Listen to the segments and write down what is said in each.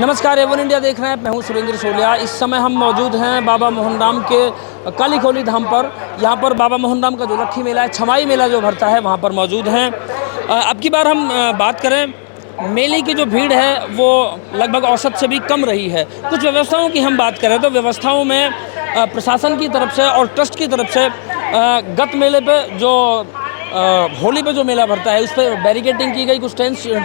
नमस्कार, Avon India देख रहे हैं। मैं हूं सुरेंद्र सोलिया। इस समय हम मौजूद हैं बाबा मोहन राम के काली खोली धाम पर। यहां पर बाबा मोहन राम का जो लक्खी मेला है, छमाई मेला जो भरता है, वहां पर मौजूद हैं। अब की बार हम बात करें, मेले की जो भीड़ है वो लगभग औसत से भी कम रही है। कुछ व्यवस्थाओं की हम बात करें तो व्यवस्थाओं में प्रशासन की तरफ से और ट्रस्ट की तरफ से गत मेले पे जो होली पे जो मेला भरता है उस पर बैरिकेडिंग की गई, कुछ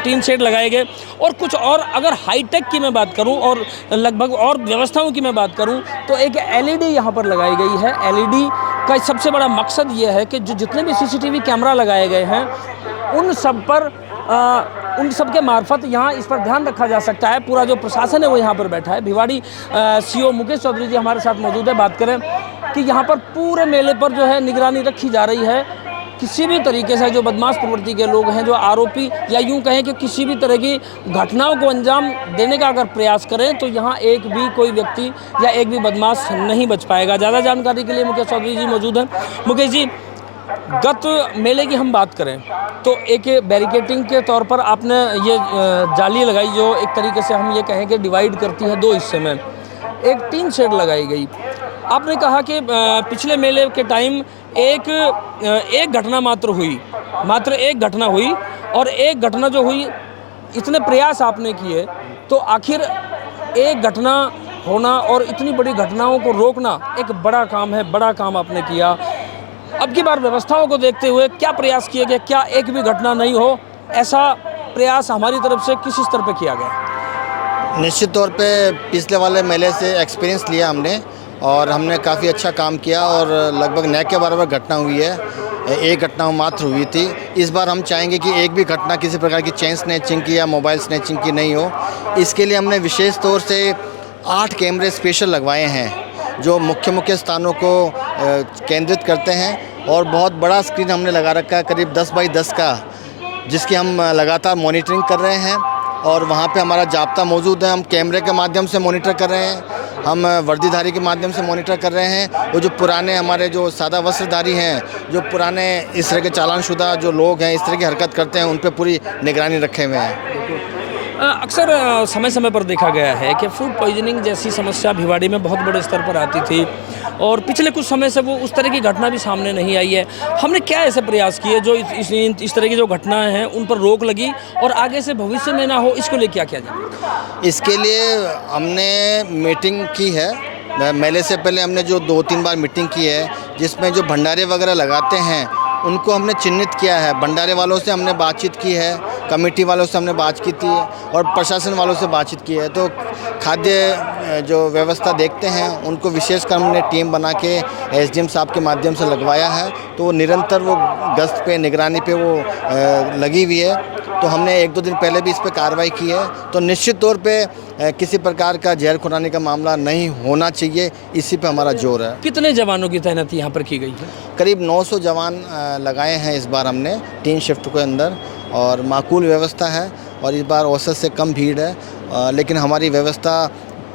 टीन शेड लगाए गए और कुछ और। अगर हाईटेक की मैं बात करूं और लगभग और व्यवस्थाओं की मैं बात करूं तो एक एलईडी यहां पर लगाई गई है। एलईडी का सबसे बड़ा मकसद ये है कि जो जितने भी सीसीटीवी कैमरा लगाए गए हैं उन सब के मार्फत यहाँ इस पर ध्यान रखा जा सकता है। पूरा जो प्रशासन है वो यहाँ पर बैठा है। भिवाड़ी सीओ मुकेश चौधरी जी हमारे साथ मौजूद है। बात करें कि यहाँ पर पूरे मेले पर जो है निगरानी रखी जा रही है। किसी भी तरीके से जो बदमाश प्रवृत्ति के लोग हैं, जो आरोपी या यूं कहें कि किसी भी तरह की घटनाओं को अंजाम देने का अगर प्रयास करें तो यहाँ एक भी कोई व्यक्ति या एक भी बदमाश नहीं बच पाएगा। ज़्यादा जानकारी के लिए मुकेश चौधरी जी मौजूद हैं। मुकेश जी, गत मेले की हम बात करें तो एक बैरिकेडिंग के तौर पर आपने ये जाली लगाई जो एक तरीके से हम ये कहें कि डिवाइड करती है दो हिस्से में। एक टीन शेड लगाई गई। आपने कहा कि पिछले मेले के टाइम एक घटना मात्र एक घटना हुई और एक घटना जो हुई, इतने प्रयास आपने किए तो आखिर एक घटना होना और इतनी बड़ी घटनाओं को रोकना एक बड़ा काम है, बड़ा काम आपने किया। अब की बार व्यवस्थाओं को देखते हुए क्या प्रयास किए गए, क्या एक भी घटना नहीं हो, ऐसा प्रयास हमारी तरफ से किस स्तर पे किया गया? निश्चित तौर पे पिछले वाले मेले से एक्सपीरियंस लिया हमने और हमने काफ़ी अच्छा काम किया और लगभग न के बराबर घटना हुई है। एक घटना मात्र हुई थी। इस बार हम चाहेंगे कि एक भी घटना किसी प्रकार की चेन स्नैचिंग की या मोबाइल स्नैचिंग की नहीं हो। इसके लिए हमने विशेष तौर से 8 कैमरे स्पेशल लगवाए हैं जो मुख्य स्थानों को केंद्रित करते हैं और बहुत बड़ा स्क्रीन हमने लगा रखा है, करीब 10 बाई 10 का, जिसकी हम लगातार मॉनिटरिंग कर रहे हैं और वहाँ पे हमारा जाब्ता मौजूद है। हम कैमरे के माध्यम से मॉनिटर कर रहे हैं, हम वर्दीधारी के माध्यम से मॉनिटर कर रहे हैं। वो जो पुराने हमारे जो सादा वस्त्रधारी हैं, जो पुराने इस तरह के चालानशुदा जो लोग हैं, इस तरह की हरकत करते हैं, उन पे पूरी निगरानी रखे हुए हैं। अक्सर समय समय पर देखा गया है कि फूड पॉइजनिंग जैसी समस्या भिवाड़ी में बहुत बड़े स्तर पर आती थी और पिछले कुछ समय से वो उस तरह की घटना भी सामने नहीं आई है। हमने क्या ऐसे प्रयास किए जो इस तरह की जो घटनाएं हैं उन पर रोक लगी और आगे से भविष्य में ना हो, इसको लिए क्या किया जाए? इसके लिए हमने मीटिंग की है। मेले से पहले हमने जो 2-3 बार मीटिंग की है, जिसमें जो भंडारे वगैरह लगाते हैं उनको हमने चिन्हित किया है। भंडारे वालों से हमने बातचीत की है, कमेटी वालों से हमने बात की थी और प्रशासन वालों से बातचीत की है। तो खाद्य जो व्यवस्था देखते हैं उनको विशेषकर हमने टीम बना के एसडीएम साहब के माध्यम से लगवाया है। तो निरंतर वो गश्त पे, निगरानी पे वो लगी हुई है। तो हमने 1-2 दिन पहले भी इस पर कार्रवाई की है। तो निश्चित तौर पे किसी प्रकार का जहर खुरानी का मामला नहीं होना चाहिए, इसी पे हमारा जोर है। कितने जवानों की तैनाती यहाँ पर की गई है? करीब 900 जवान लगाए हैं इस बार हमने 3 शिफ्ट के अंदर और माकूल व्यवस्था है और इस बार औसत से कम भीड़ है। लेकिन हमारी व्यवस्था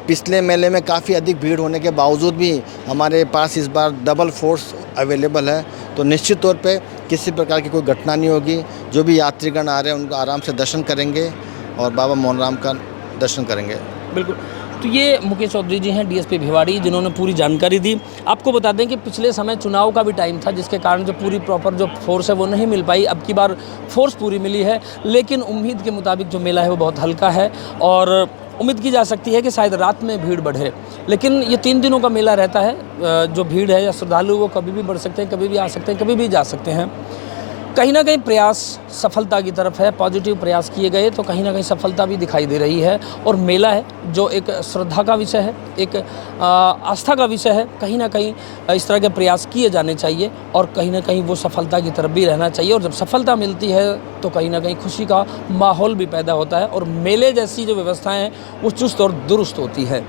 पिछले मेले में काफ़ी अधिक भीड़ होने के बावजूद भी हमारे पास इस बार डबल फोर्स अवेलेबल है। तो निश्चित तौर पे किसी प्रकार की कोई घटना नहीं होगी। जो भी यात्रीगण आ रहे हैं उनको आराम से दर्शन करेंगे और बाबा मोहन राम का दर्शन करेंगे। बिल्कुल। तो ये मुकेश चौधरी जी हैं, डीएसपी भिवाड़ी, जिन्होंने पूरी जानकारी दी। आपको बता दें कि पिछले समय चुनाव का भी टाइम था, जिसके कारण जो पूरी प्रॉपर जो फोर्स है वो नहीं मिल पाई। अब की बार फोर्स पूरी मिली है, लेकिन उम्मीद के मुताबिक जो मेला है वो बहुत हल्का है और उम्मीद की जा सकती है कि शायद रात में भीड़ बढ़े। लेकिन ये 3 दिनों का मेला रहता है। जो भीड़ है या श्रद्धालु वो कभी भी बढ़ सकते हैं, कभी भी आ सकते हैं, कभी भी जा सकते हैं। कहीं ना कहीं प्रयास सफलता की तरफ है। पॉजिटिव प्रयास किए गए तो कहीं ना कहीं सफलता भी दिखाई दे रही है और मेला है जो एक श्रद्धा का विषय है, एक आस्था का विषय है। कहीं ना कहीं इस तरह के प्रयास किए जाने चाहिए और कहीं ना कहीं वो सफलता की तरफ भी रहना चाहिए। और जब सफलता मिलती है तो कहीं ना कहीं खुशी का माहौल भी पैदा होता है और मेले जैसी जो व्यवस्थाएं हैं वो चुस्त और दुरुस्त होती है।